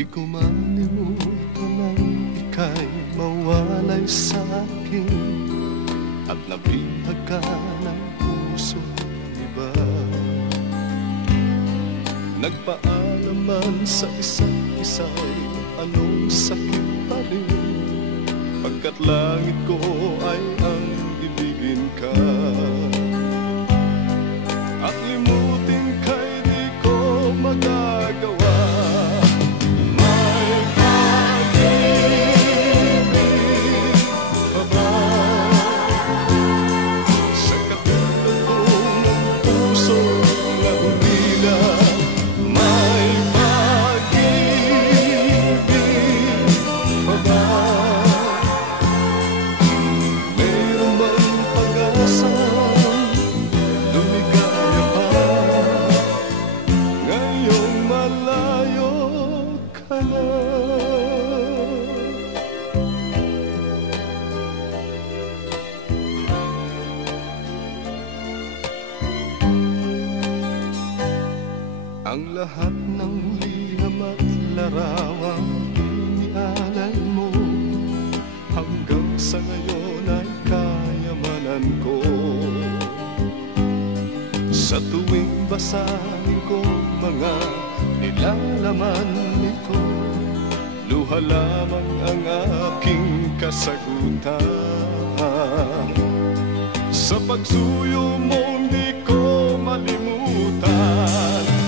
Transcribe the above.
Di ko manimutan ang ika'y mawalay sa akin at nabihag ka ng puso iba. Nagpaalaman sa isa't isa'y anong sakit pa rin, pagkat langit ko ay ang ibigin ka. At limutin ka'y di ko magagawa. May pag-ibig pa ba sa katulad kong puso na umila? May pag-ibig pa ba? Meron bang pag-asa lumigaya pa ngayong malayo ka na? Ang lahat ng liham at larawang inialay mo hanggang sa ngayon ay kayamanan ko. Sa tuwing basahin ko mga nilalaman nito, luha lamang ang aking kasagutan. Sa pagsuyo mo hindi ko malimutan.